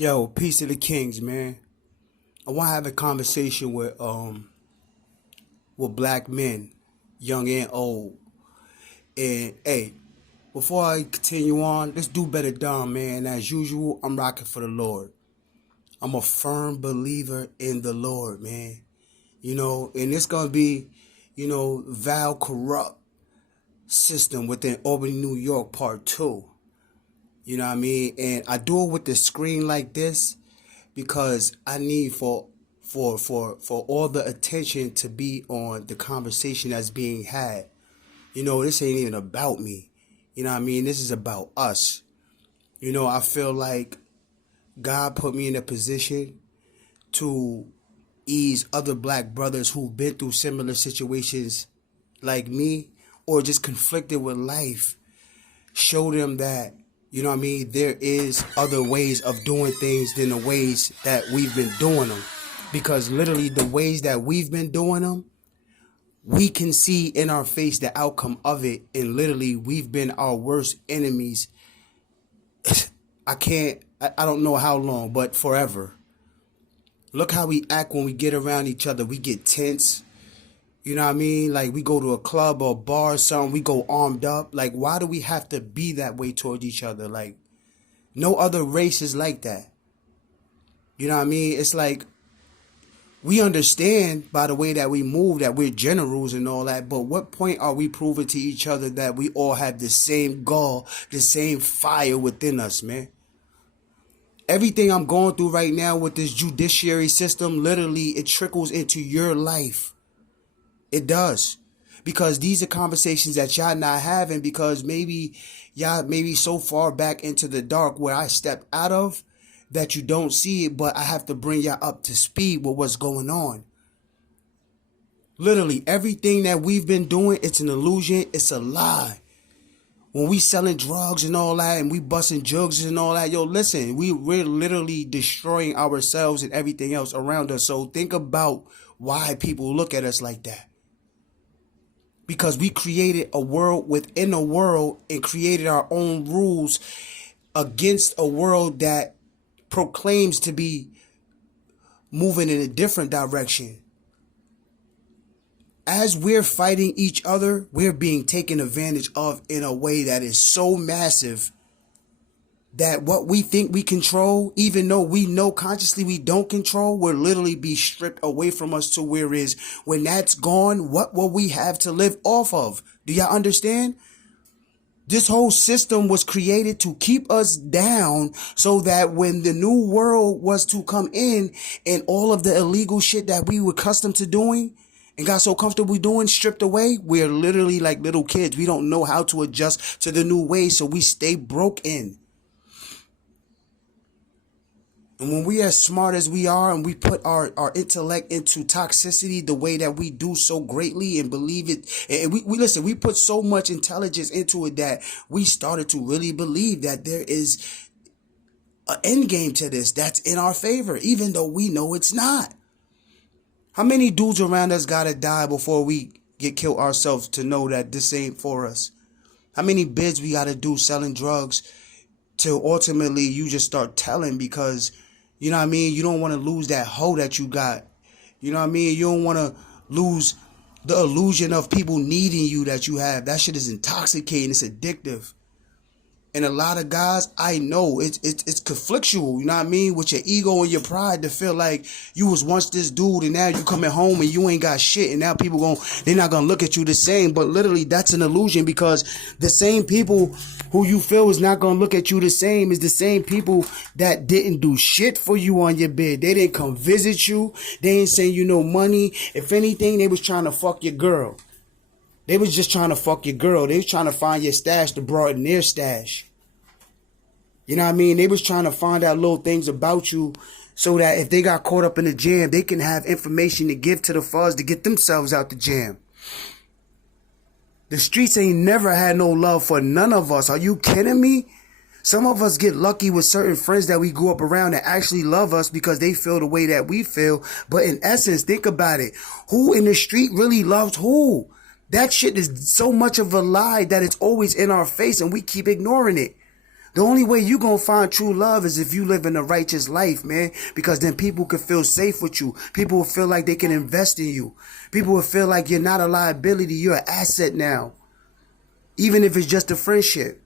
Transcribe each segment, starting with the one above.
Yo, peace to the kings, man. I want to have a conversation with black men, young and old. And hey, before I continue on, let's do better done, man. As usual, I'm rocking for the Lord. I'm a firm believer in the Lord, man. And it's gonna be, Val corrupt system within Albany, New York, part two. You know what I mean? And I do it with the screen like this because I need for all the attention to be on the conversation that's being had. This ain't even about me. You know what I mean? This is about us. I feel like God put me in a position to ease other black brothers who've been through similar situations like me or just conflicted with life. Show them that, there is other ways of doing things than the ways that we've been doing them. Because literally the ways that we've been doing them, we can see in our face the outcome of it. And literally we've been our worst enemies. I don't know how long, but forever. Look how we act when we get around each other. We get tense. You know what I mean? Like we go to a club or a bar or something, we go armed up. Like, why do we have to be that way towards each other? Like, no other race is like that. You know what I mean? It's like, we understand by the way that we move that we're generals and all that, but what point are we proving to each other that we all have the same gall, the same fire within us, man? Everything I'm going through right now with this judiciary system, literally, it trickles into your life. It does. Because these are conversations that y'all not having because maybe y'all so far back into the dark where I stepped out of that you don't see it, but I have to bring y'all up to speed with what's going on. Literally, everything that we've been doing, it's an illusion, it's a lie. When we selling drugs and all that and we busting jugs and all that, yo, listen, we're literally destroying ourselves and everything else around us. So think about why people look at us like that. Because we created a world within a world and created our own rules against a world that proclaims to be moving in a different direction. As we're fighting each other, we're being taken advantage of in a way that is so massive that what we think we control, even though we know consciously we don't control, will literally be stripped away from us to where it is. When that's gone, what will we have to live off of? Do y'all understand? This whole system was created to keep us down so that when the new world was to come in and all of the illegal shit that we were accustomed to doing and got so comfortable doing stripped away, we're literally like little kids. We don't know how to adjust to the new ways, so we stay broken. And when we are as smart as we are and we put our intellect into toxicity the way that we do so greatly and believe it, and we put so much intelligence into it that we started to really believe that there is an end game to this that's in our favor, even though we know it's not. How many dudes around us gotta die before we get killed ourselves to know that this ain't for us? How many bids we gotta do selling drugs till ultimately you just start telling because, you know what I mean, you don't want to lose that hoe that you got. You know what I mean? You don't want to lose the illusion of people needing you that you have. That shit is intoxicating. It's addictive. And a lot of guys, I know, it's conflictual, you know what I mean, with your ego and your pride to feel like you was once this dude and now you coming home and you ain't got shit and now they're not gonna look at you the same. But literally that's an illusion because the same people who you feel is not gonna look at you the same is the same people that didn't do shit for you on your bed. They didn't come visit you. They ain't send you no money. If anything, they was trying to fuck your girl. They was just trying to fuck your girl. They was trying to find your stash to broaden their stash. You know what I mean? They was trying to find out little things about you so that if they got caught up in the jam, they can have information to give to the fuzz to get themselves out the jam. The streets ain't never had no love for none of us. Are you kidding me? Some of us get lucky with certain friends that we grew up around that actually love us because they feel the way that we feel. But in essence, think about it. Who in the street really loves who? That shit is so much of a lie that it's always in our face and we keep ignoring it. The only way you gonna find true love is if you live in a righteous life, man. Because then people can feel safe with you. People will feel like they can invest in you. People will feel like you're not a liability. You're an asset now. Even if it's just a friendship.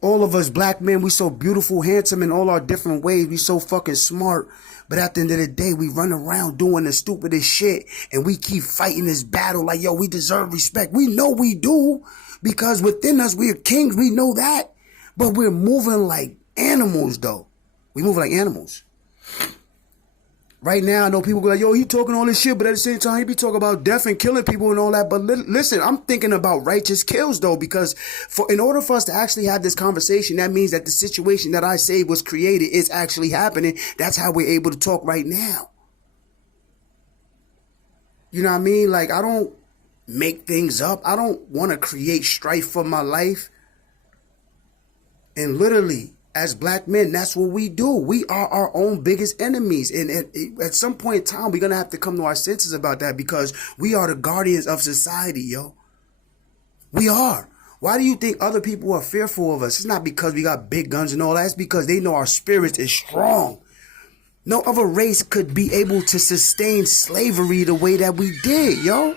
All of us black men, we so beautiful, handsome in all our different ways. We so fucking smart. But at the end of the day, we run around doing the stupidest shit. And we keep fighting this battle like, yo, we deserve respect. We know we do. Because within us, we're kings. We know that. But we're moving like animals, though. We move like animals. Right now, I know people go like, yo, he talking all this shit, but at the same time, he be talking about death and killing people and all that. But listen, I'm thinking about righteous kills, though, because in order for us to actually have this conversation, that means that the situation that I say was created is actually happening. That's how we're able to talk right now. You know what I mean? Like, I don't make things up. I don't want to create strife for my life. And literally, as black men, that's what we do. We are our own biggest enemies. And at some point in time, we're going to have to come to our senses about that because we are the guardians of society, yo. We are. Why do you think other people are fearful of us? It's not because we got big guns and all that. It's because they know our spirit is strong. No other race could be able to sustain slavery the way that we did, yo.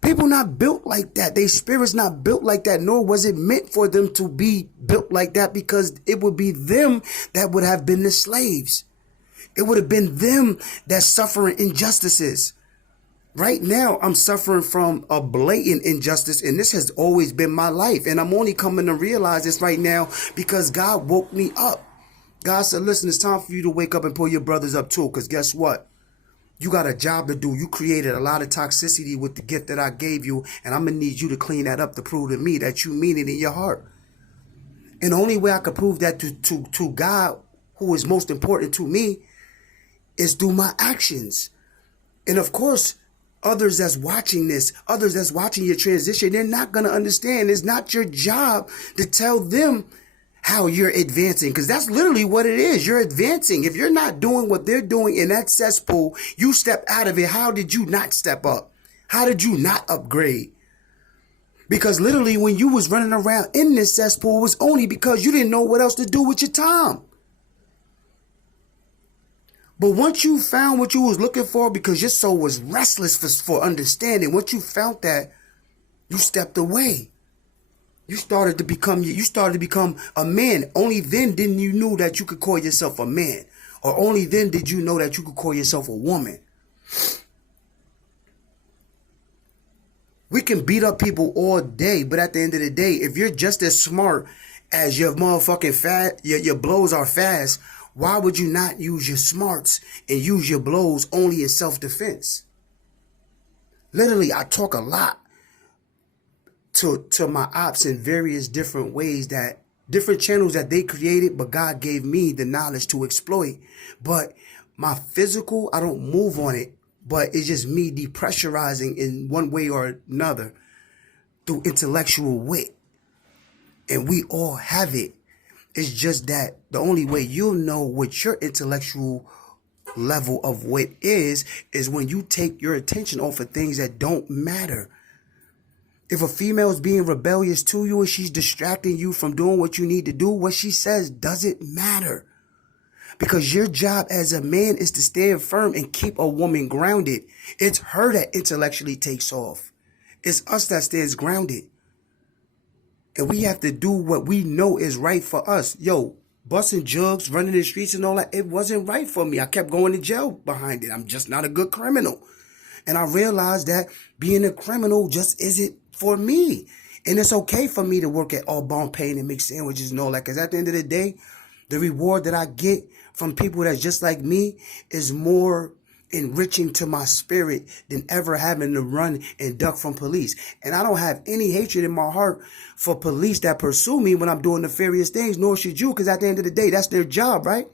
People not built like that. Their spirit's not built like that, nor was it meant for them to be built like that because it would be them that would have been the slaves. It would have been them that's suffering injustices. Right now, I'm suffering from a blatant injustice, and this has always been my life. And I'm only coming to realize this right now because God woke me up. God said, listen, it's time for you to wake up and pull your brothers up too, because guess what? You got a job to do. You created a lot of toxicity with the gift that I gave you, and I'm going to need you to clean that up to prove to me that you mean it in your heart. And the only way I could prove that to God, who is most important to me, is through my actions. And of course, others that's watching this, others that's watching your transition, they're not going to understand. It's not your job to tell them how you're advancing, because that's literally what it is. You're advancing. If you're not doing what they're doing in that cesspool, you step out of it. How did you not step up? How did you not upgrade? Because literally when you was running around in this cesspool, it was only because you didn't know what else to do with your time. But once you found what you was looking for, because your soul was restless for understanding, once you found that, you stepped away. You started to become a man. Only then didn't you know that you could call yourself a man. Or only then did you know that you could call yourself a woman. We can beat up people all day, but at the end of the day, if you're just as smart as your motherfucking your blows are fast, why would you not use your smarts and use your blows only in self-defense? Literally, I talk a lot to my ops in various different ways, that different channels that they created, but God gave me the knowledge to exploit. But my physical, I don't move on it, but it's just me depressurizing in one way or another through intellectual wit. And we all have it. It's just that the only way you'll know what your intellectual level of wit is when you take your attention off of things that don't matter. If a female is being rebellious to you and she's distracting you from doing what you need to do, what she says doesn't matter. Because your job as a man is to stand firm and keep a woman grounded. It's her that intellectually takes off. It's us that stands grounded. And we have to do what we know is right for us. Yo, busting jugs, running the streets and all that, it wasn't right for me. I kept going to jail behind it. I'm just not a good criminal. And I realized that being a criminal just isn't for me. And it's okay for me to work at Albany Pain and make sandwiches and all that. Because at the end of the day, the reward that I get from people that's just like me is more enriching to my spirit than ever having to run and duck from police. And I don't have any hatred in my heart for police that pursue me when I'm doing nefarious things, nor should you, because at the end of the day, that's their job, right?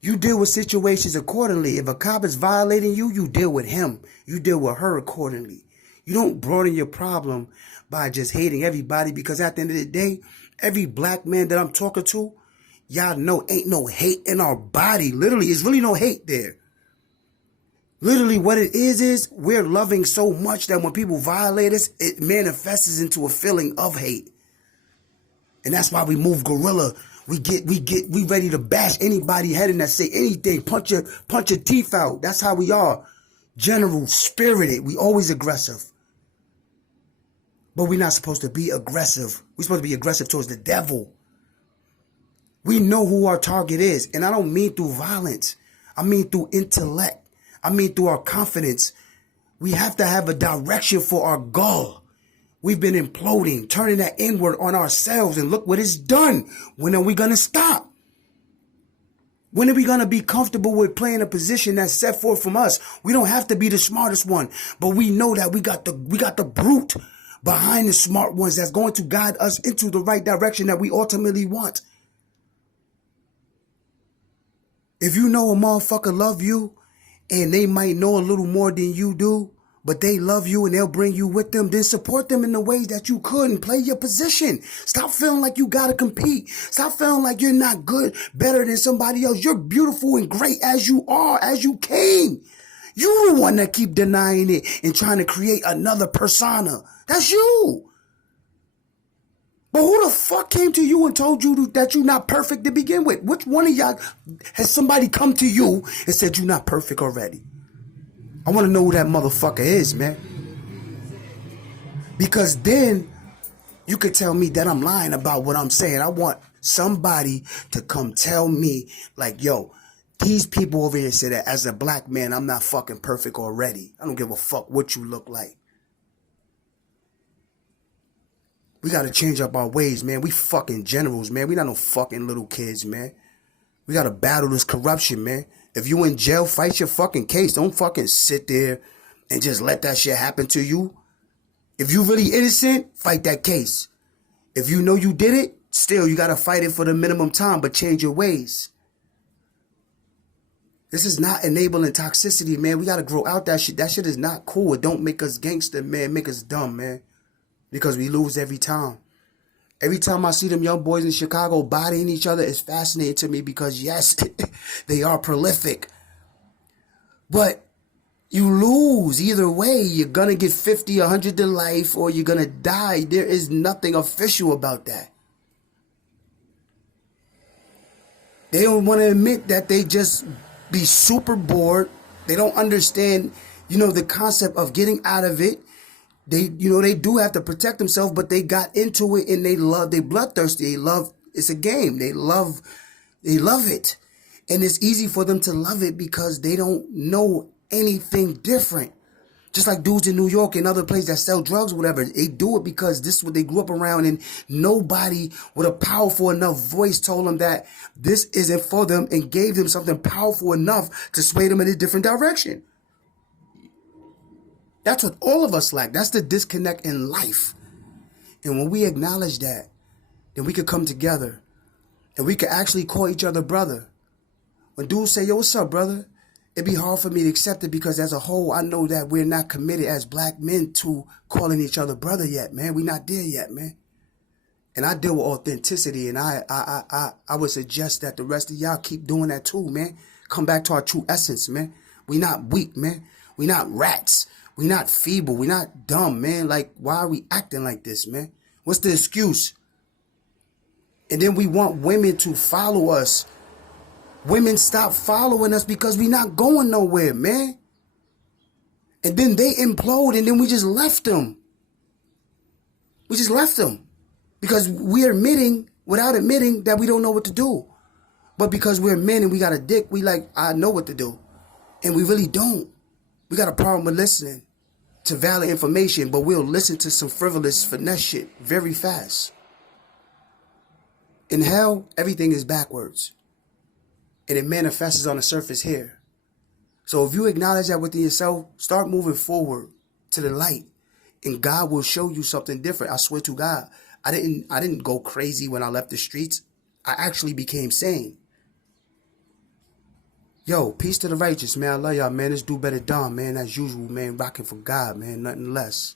You deal with situations accordingly. If a cop is violating you, you deal with him. You deal with her accordingly. You don't broaden your problem by just hating everybody, because at the end of the day, every black man that I'm talking to, y'all know ain't no hate in our body. Literally, it's really no hate there. Literally what it is we're loving so much that when people violate us, it manifests into a feeling of hate. And that's why we move guerrilla. We ready to bash anybody head in that say anything, punch your teeth out. That's how we are. General, spirited. We always aggressive. But we're not supposed to be aggressive. We're supposed to be aggressive towards the devil. We know who our target is. And I don't mean through violence. I mean through intellect. I mean through our confidence. We have to have a direction for our goal. We've been imploding, turning that inward on ourselves, and look what it's done. When are we going to stop? When are we going to be comfortable with playing a position that's set forth from us? We don't have to be the smartest one, but we know that we got the brute behind the smart ones that's going to guide us into the right direction that we ultimately want. If you know a motherfucker love you, and they might know a little more than you do, but they love you and they'll bring you with them, then support them in the ways that you could and play your position. Stop feeling like you gotta compete. Stop feeling like you're not good, better than somebody else. You're beautiful and great as you are, as you came. You're the one that keep denying it and trying to create another persona. That's you. But who the fuck came to you and told you that you're not perfect to begin with? Which one of y'all has somebody come to you and said you're not perfect already? I want to know who that motherfucker is, man. Because then you could tell me that I'm lying about what I'm saying. I want somebody to come tell me, like, yo, these people over here say that as a black man, I'm not fucking perfect already. I don't give a fuck what you look like. We got to change up our ways, man. We fucking generals, man. We not no fucking little kids, man. We got to battle this corruption, man. If you in jail, fight your fucking case. Don't fucking sit there and just let that shit happen to you. If you really innocent, fight that case. If you know you did it, still, you got to fight it for the minimum time, but change your ways. This is not enabling toxicity, man. We got to grow out that shit. That shit is not cool. It don't make us gangster, man. Make us dumb, man. Because we lose every time. Every time I see them young boys in Chicago bodying each other, it's fascinating to me because, yes, they are prolific. But you lose either way. You're going to get 50, 100 to life, or you're going to die. There is nothing official about that. They don't want to admit that they just be super bored. They don't understand, the concept of getting out of it. They do have to protect themselves, but they got into it and they bloodthirsty. It's a game. They love it. And it's easy for them to love it because they don't know anything different. Just like dudes in New York and other places that sell drugs or whatever, they do it because this is what they grew up around, and nobody with a powerful enough voice told them that this isn't for them and gave them something powerful enough to sway them in a different direction. That's what all of us lack. That's the disconnect in life. And when we acknowledge that, then we could come together and we could actually call each other brother. When dudes say, yo, what's up, brother? It'd be hard for me to accept it because as a whole, I know that we're not committed as black men to calling each other brother yet, man. We're not there yet, man. And I deal with authenticity, and I would suggest that the rest of y'all keep doing that too, man. Come back to our true essence, man. We not weak, man. We not rats. We not feeble. We not dumb, man. Like, why are we acting like this, man? What's the excuse? And then we want women to follow us. Women stop following us because we not going nowhere, man. And then they implode, and then we just left them. We just left them. Because we're admitting, without admitting, that we don't know what to do. But because we're men and we got a dick, we like, I know what to do. And we really don't. We got a problem with listening to valid information, but we'll listen to some frivolous finesse shit very fast. In hell, everything is backwards. And it manifests on the surface here. So if you acknowledge that within yourself, start moving forward to the light. And God will show you something different. I swear to God. I didn't go crazy when I left the streets. I actually became sane. Yo, peace to the righteous, man. I love y'all, man. This do better done, man. As usual, man. Rocking for God, man. Nothing less.